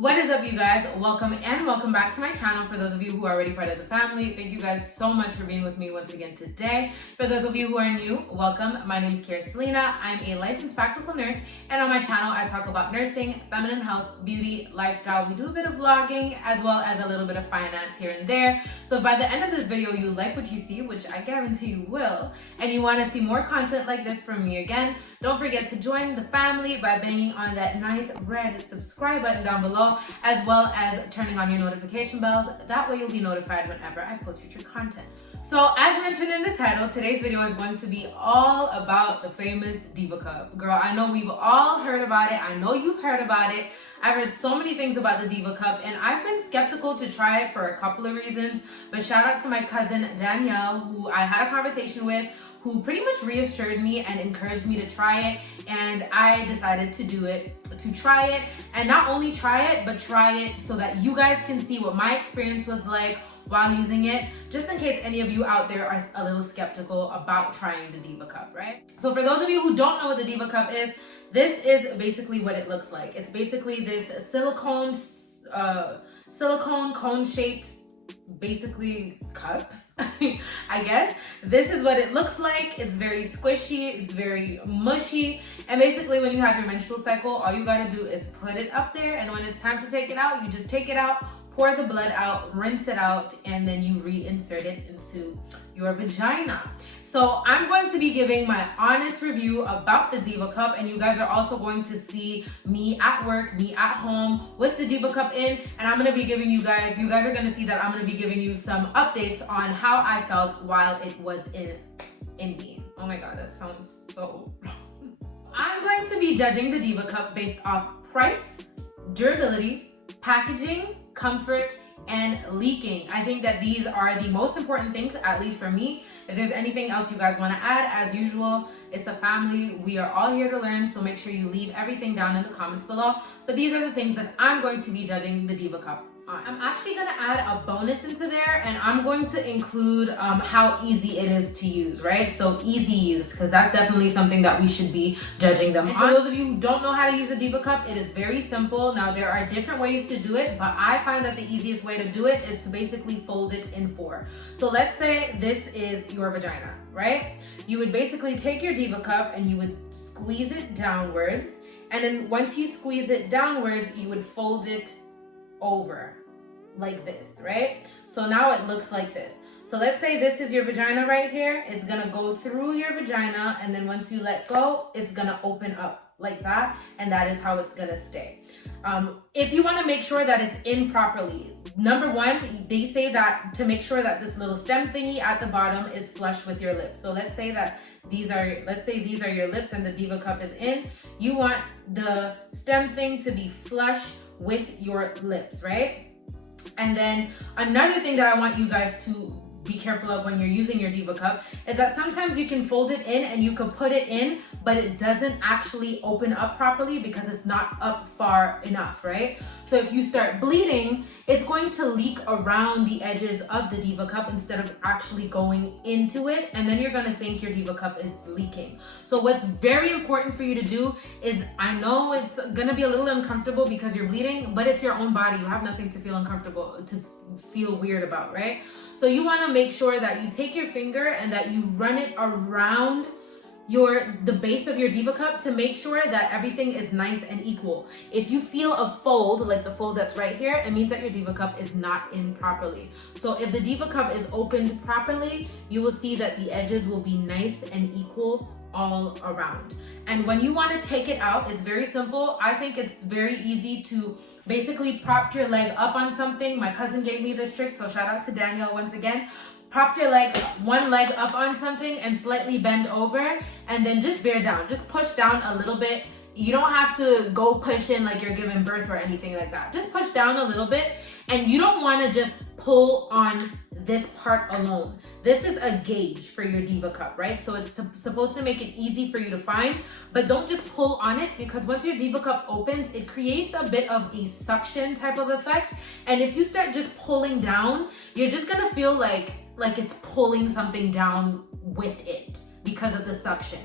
What is up, you guys? Welcome back to my channel. For those of you who are already part of the family, thank you guys so much for being with me once again today. For those of you who are new, welcome. My name is Kira Selena. I'm a licensed practical nurse, and on my channel I talk about nursing, feminine health, beauty, lifestyle. We do a bit of vlogging as well as a little bit of finance here and there. So by the end of this video, you like what you see, which I guarantee you will, and you want to see more content like this from me again, don't forget to join the family by banging on that nice red subscribe button down below, as well as turning on your notification bells. That way you'll be notified whenever I post future content. So as mentioned in the title, today's video is going to be all about the famous Diva Cup. Girl, I know we've all heard about it. I know you've heard about it. I've heard so many things about the Diva Cup, and I've been skeptical to try it for a couple of reasons. But shout out to my cousin Danielle, who I had a conversation with, who pretty much reassured me and encouraged me to try it, and I decided to try it, and not only try it, but try it so that you guys can see what my experience was like while using it, just in case any of you out there are a little skeptical about trying the Diva Cup, right? So for those of you who don't know what the Diva Cup is, this is basically what it looks like. It's basically this silicone cone-shaped, basically cup, I guess. This is what it looks like. It's very squishy, it's very mushy, and basically when you have your menstrual cycle, all you gotta do is put it up there, and when it's time to take it out, you just take it out, pour the blood out, rinse it out, and then you reinsert it into your vagina. So I'm going to be giving my honest review about the Diva Cup, and you guys are also going to see me at work, me at home with the Diva Cup in, and I'm gonna be giving you guys are gonna see that I'm gonna be giving you some updates on how I felt while it was in me. Oh my God, that sounds so I'm going to be judging the Diva Cup based off price, durability, packaging, comfort, and leaking. I think that these are the most important things, at least for me. If there's anything else you guys want to add, as usual, it's a family. We are all here to learn, so make sure you leave everything down in the comments below. But these are the things that I'm going to be judging the Diva Cup on. I'm actually going to add a bonus into there, and I'm going to include how easy it is to use, right? So easy use, because that's definitely something that we should be judging them on. For those of you who don't know how to use a Diva Cup, it is very simple. Now, there are different ways to do it, but I find that the easiest way to do it is to basically fold it in four. So let's say this is your vagina, right? You would basically take your Diva Cup and you would squeeze it downwards, and then once you squeeze it downwards, you would fold it over like this, right? So now it looks like this. So let's say this is your vagina right here. It's gonna go through your vagina, and then once you let go, it's gonna open up like that, and that is how it's gonna stay. If you want to make sure that it's in properly, number one, they say that to make sure that this little stem thingy at the bottom is flush with your lips. So let's say these are your lips and the Diva Cup is in. You want the stem thing to be flush with your lips, right? And then another thing that I want you guys to be careful of when you're using your Diva Cup is that sometimes you can fold it in and you can put it in, but it doesn't actually open up properly because it's not up far enough, right? So if you start bleeding, it's going to leak around the edges of the Diva Cup instead of actually going into it, and then you're gonna think your Diva Cup is leaking. So what's very important for you to do is, I know it's gonna be a little uncomfortable because you're bleeding, but it's your own body. You have nothing to feel uncomfortable, to feel weird about, right? So you want to make sure that you take your finger and that you run it around the base of your Diva Cup to make sure that everything is nice and equal. If you feel a fold, like the fold that's right here, it means that your Diva Cup is not in properly. So if the Diva Cup is opened properly, you will see that the edges will be nice and equal all around. And when you want to take it out, it's very simple. I think it's very easy to basically prop your leg up on something. My cousin gave me this trick, so shout out to Danielle once again. Prop your one leg up on something and slightly bend over, and then just bear down. Just push down a little bit. You don't have to go push in like you're giving birth or anything like that. Just push down a little bit, and you don't want to just pull on this part alone. This is a gauge for your Diva Cup, right? So it's supposed to make it easy for you to find, but don't just pull on it, because once your Diva Cup opens, it creates a bit of a suction type of effect. And if you start just pulling down, you're just gonna feel like it's pulling something down with it because of the suction.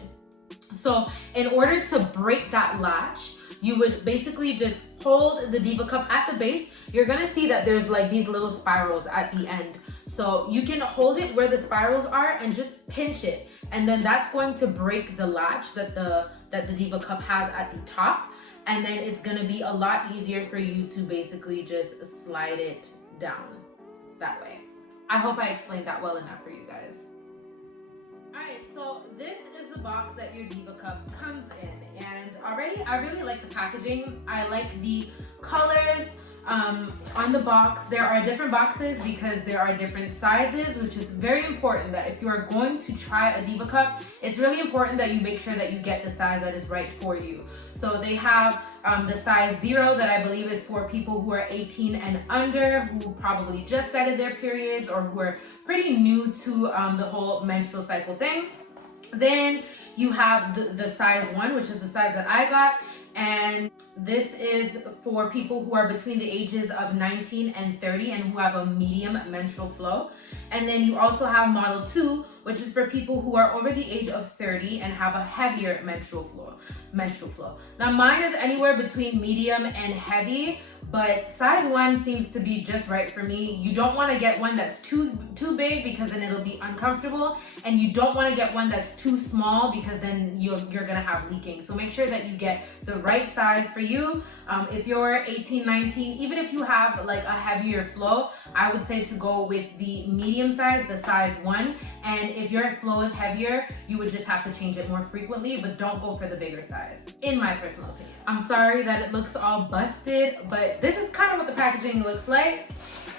So in order to break that latch, you would basically just hold the Diva cup at the base, you're gonna see that there's like these little spirals at the end. So you can hold it where the spirals are and just pinch it. And then that's going to break the latch that the Diva cup has at the top. And then it's gonna be a lot easier for you to basically just slide it down that way. I hope I explained that well enough for you guys. Alright, so this is the box that your Diva cup comes in. And already, I really like the packaging. I like the colors on the box. There are different boxes because there are different sizes, which is very important that if you are going to try a Diva cup, it's really important that you make sure that you get the size that is right for you. So they have the size 0 that I believe is for people who are 18 and under, who probably just started their periods or who are pretty new to the whole menstrual cycle thing. Then you have the size 1, which is the size that I got. And this is for people who are between the ages of 19 and 30 and who have a medium menstrual flow. And then you also have model 2, which is for people who are over the age of 30 and have a heavier menstrual flow. Now mine is anywhere between medium and heavy, but size 1 seems to be just right for me. You don't want to get one that's too big because then it'll be uncomfortable, and you don't want to get one that's too small because then you're gonna have leaking. So make sure that you get the right size for you. If you're 18, 19, even if you have like a heavier flow, I would say to go with the medium size, the size 1. And if your flow is heavier, you would just have to change it more frequently, but don't go for the bigger size, in my personal opinion. I'm sorry that it looks all busted, but this is kind of what the packaging looks like.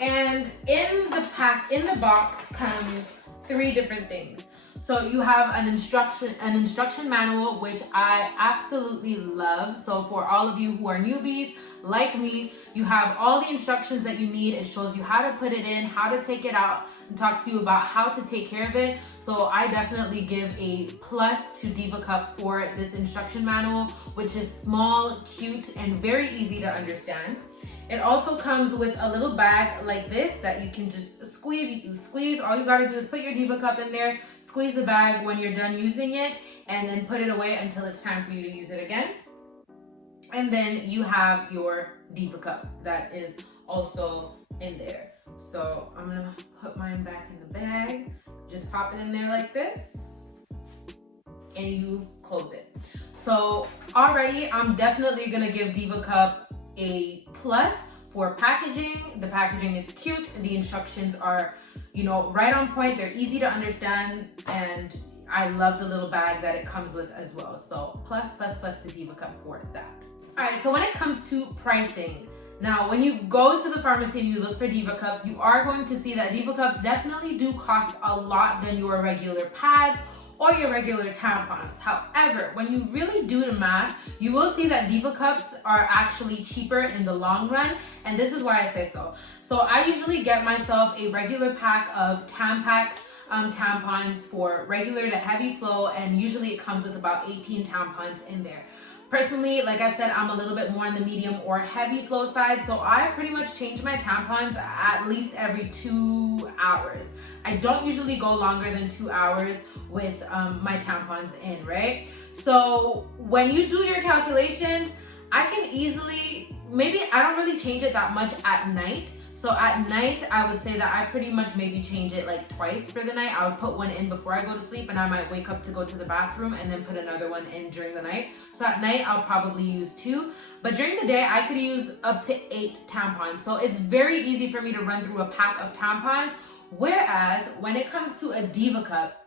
And in the box comes 3 different things. So you have an instruction manual, which I absolutely love. So for all of you who are newbies like me, you have all the instructions that you need. It shows you how to put it in, how to take it out, and talks to you about how to take care of it. So I definitely give a plus to Diva cup for this instruction manual, which is small, cute, and very easy to understand. It also comes with a little bag like this that you can just squeeze. All you gotta do is put your Diva cup in there, squeeze the bag when you're done using it, and then put it away until it's time for you to use it again. And then you have your Diva cup that is also in there. So I'm gonna put mine back in the bag. Just pop it in there like this, and you close it. So already I'm definitely gonna give Diva cup a plus for packaging. The packaging is cute. The instructions are, right on point. They're easy to understand, and I love the little bag that it comes with as well. So plus to Diva cup for that. All right, so when it comes to pricing, now when you go to the pharmacy and you look for Diva cups, you are going to see that Diva cups definitely do cost a lot than your regular pads or your regular tampons. However, when you really do the math, you will see that Diva cups are actually cheaper in the long run, and this is why I say so. So I usually get myself a regular pack of Tampax tampons for regular to heavy flow, and usually it comes with about 18 tampons in there. Personally, like I said, I'm a little bit more on the medium or heavy flow side, so I pretty much change my tampons at least every 2 hours. I don't usually go longer than 2 hours with my tampons in, right? So when you do your calculations, I can easily, maybe I don't really change it that much at night. So at night, I would say that I pretty much maybe change it like twice for the night. I would put one in before I go to sleep, and I might wake up to go to the bathroom and then put another one in during the night. So at night, I'll probably use 2. But during the day, I could use up to 8 tampons. So it's very easy for me to run through a pack of tampons. Whereas when it comes to a Diva cup,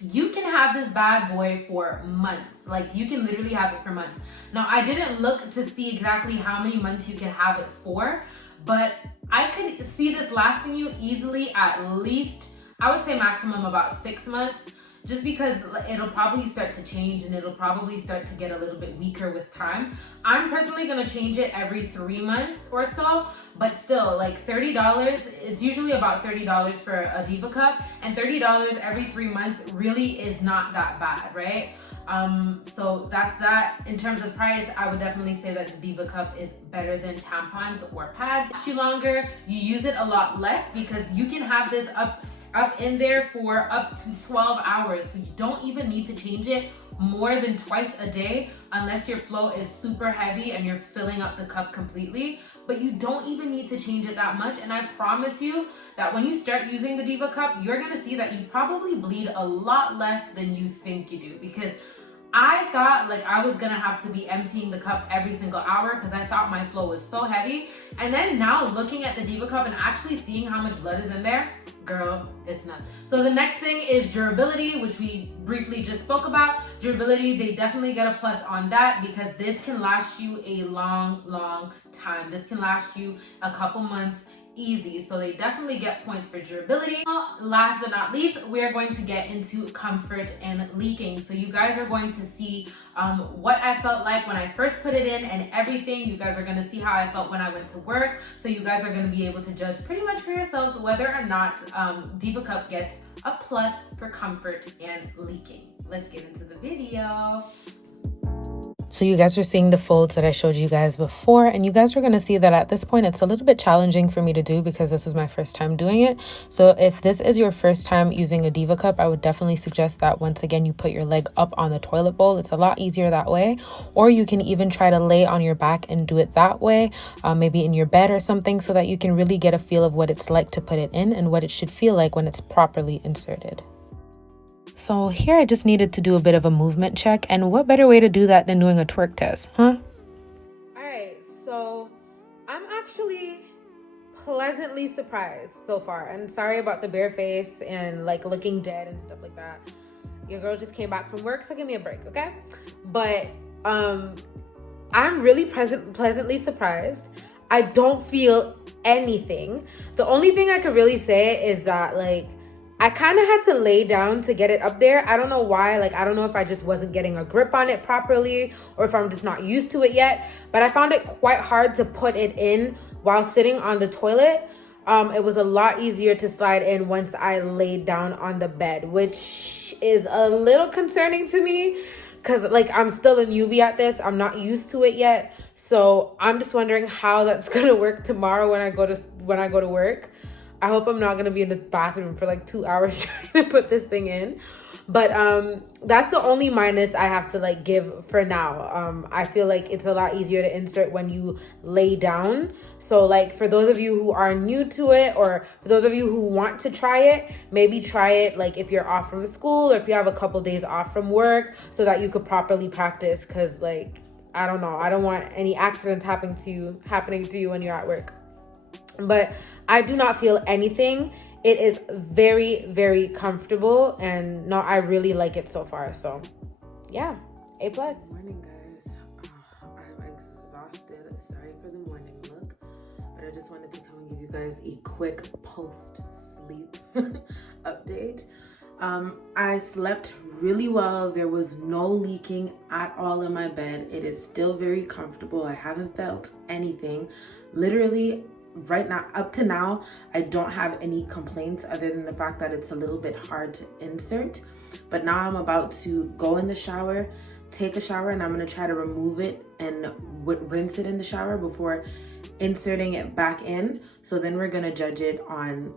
you can have this bad boy for months. Like, you can literally have it for months. Now, I didn't look to see exactly how many months you can have it for, but I could see this lasting you easily at least, I would say maximum about 6 months, just because it'll probably start to change and it'll probably start to get a little bit weaker with time. I'm personally gonna change it every 3 months or so, but still, like $30, it's usually about $30 for a Diva cup, and $30 every 3 months really is not that bad, right? So that's that. In terms of price, I would definitely say that the Diva cup is better than tampons or pads. You longer, you use it a lot less because you can have this up in there for up to 12 hours. So you don't even need to change it more than twice a day unless your flow is super heavy and you're filling up the cup completely. But you don't even need to change it that much. And I promise you that when you start using the Diva cup, you're gonna see that you probably bleed a lot less than you think you do. Because I thought like I was gonna have to be emptying the cup every single hour because I thought my flow was so heavy. And then now looking at the Diva cup and actually seeing how much blood is in there, girl, it's not. So the next thing is durability, which we briefly just spoke about. Durability, they definitely get a plus on that because this can last you a long time. This can last you a couple months easy. So they definitely get points for durability. Last but not least, we're going to get into comfort and leaking. So you guys are going to see what I felt like when I first put it in and everything. You guys are going to see how I felt when I went to work. So you guys are going to be able to judge pretty much for yourselves whether or not Diva cup gets a plus for comfort and leaking. Let's get into the video. So you guys are seeing the folds that I showed you guys before, and you guys are going to see that at this point it's a little bit challenging for me to do because this is my first time doing it. So if this is your first time using a Diva cup, I would definitely suggest that once again you put your leg up on the toilet bowl. It's a lot easier that way. Or you can even try to lay on your back and do it that way, maybe in your bed or something, so that you can really get a feel of what it's like to put it in and what it should feel like when it's properly inserted. So here I just needed to do a bit of a movement check, and what better way to do that than doing a twerk test, huh? All right, so I'm actually pleasantly surprised so far. And sorry about the bare face and like looking dead and stuff like that. Your girl just came back from work, so give me a break, okay? But I'm really pleasantly surprised. I don't feel anything. The only thing I could really say is that like I kind of had to lay down to get it up there. I don't know why. Like, I don't know if I just wasn't getting a grip on it properly or if I'm just not used to it yet. But I found it quite hard to put it in while sitting on the toilet. It was a lot easier to slide in once I laid down on the bed, which is a little concerning to me because like I'm still a newbie at this. I'm not used to it yet. So I'm just wondering how that's going to work tomorrow when I go to work. I hope I'm not going to be in the bathroom for like 2 hours trying to put this thing in. But that's the only minus I have to like give for now. I feel like it's a lot easier to insert when you lay down. So like for those of you who are new to it, or for those of you who want to try it, maybe try it like if you're off from school or if you have a couple days off from work so that you could properly practice. Because like, I don't know, I don't want any accidents happening to you when you're at work. But I do not feel anything. It is very comfortable, and no, I really like it so far. So yeah, A+. Good morning, guys. I'm exhausted. Sorry for the morning look, but I just wanted to come and give you guys a quick post-sleep update. I slept really well. There was no leaking at all in my bed. It is still very comfortable. I haven't felt anything. Literally, right now, up to now, I don't have any complaints other than the fact that it's a little bit hard to insert. But now I'm about to go in the shower, take a shower, and I'm going to try to remove it and rinse it in the shower before inserting it back in. So then we're going to judge it on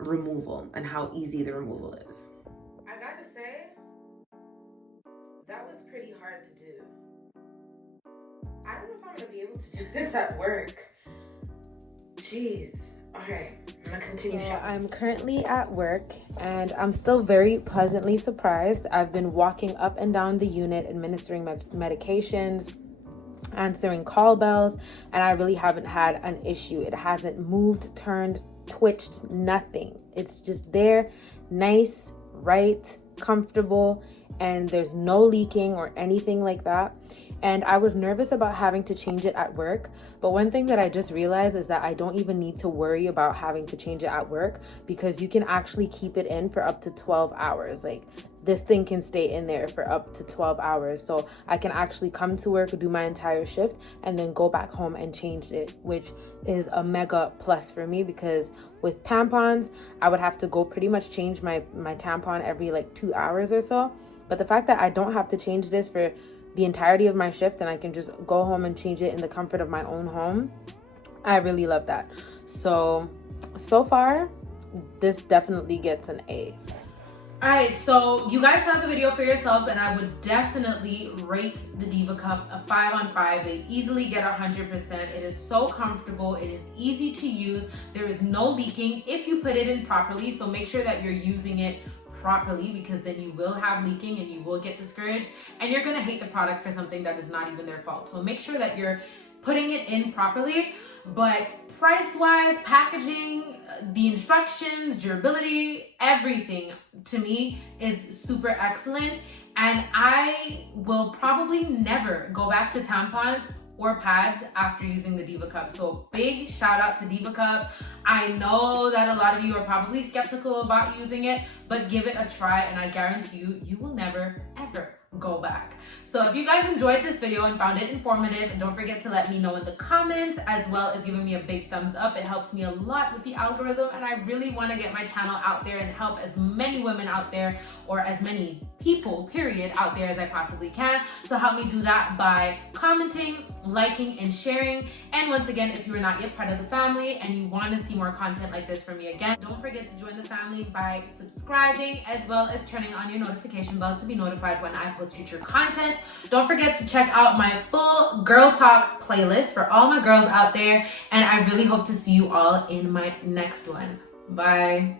removal and how easy the removal is. I gotta say, that was pretty hard to do. I don't know if I'm going to be able to do this at work. Jeez. Okay, I'm gonna continue. So I'm currently at work and I'm still very pleasantly surprised. I've been walking up and down the unit, administering medications, answering call bells, and I really haven't had an issue. It hasn't moved, turned, twitched, nothing. It's just there, nice, right, comfortable, and there's no leaking or anything like that. And I was nervous about having to change it at work. But one thing that I just realized is that I don't even need to worry about having to change it at work because you can actually keep it in for up to 12 hours. Like this thing can stay in there for up to 12 hours. So I can actually come to work, do my entire shift, and then go back home and change it, which is a mega plus for me because with tampons, I would have to go pretty much change my tampon every like 2 hours or so. But the fact that I don't have to change this for the entirety of my shift and I can just go home and change it in the comfort of my own home, I really love that. So far, this definitely gets an A. All right, so you guys saw the video for yourselves, and I would definitely rate the Diva cup a 5 on 5. They easily get 100%. It is so comfortable. It is easy to use. There is no leaking if you put it in properly. So make sure that you're using it properly, because then you will have leaking and you will get discouraged, and you're gonna hate the product for something that is not even their fault. So make sure that you're putting it in properly. But price-wise, packaging, the instructions, durability, everything to me is super excellent. And I will probably never go back to tampons or pads after using the Diva cup. So big shout out to Diva cup. I know that a lot of you are probably skeptical about using it, but give it a try, and I guarantee you, you will never, ever go back. So if you guys enjoyed this video and found it informative, don't forget to let me know in the comments, as well as giving me a big thumbs up. It helps me a lot with the algorithm, and I really want to get my channel out there and help as many women out there, or as many people period out there, as I possibly can. So help me do that by commenting, liking, and sharing. And once again, if you are not yet part of the family and you want to see more content like this from me again, don't forget to join the family by subscribing, as well as turning on your notification bell to be notified when I post future content. Don't forget to check out my full Girl Talk playlist for all my girls out there, and I really hope to see you all in my next one. Bye.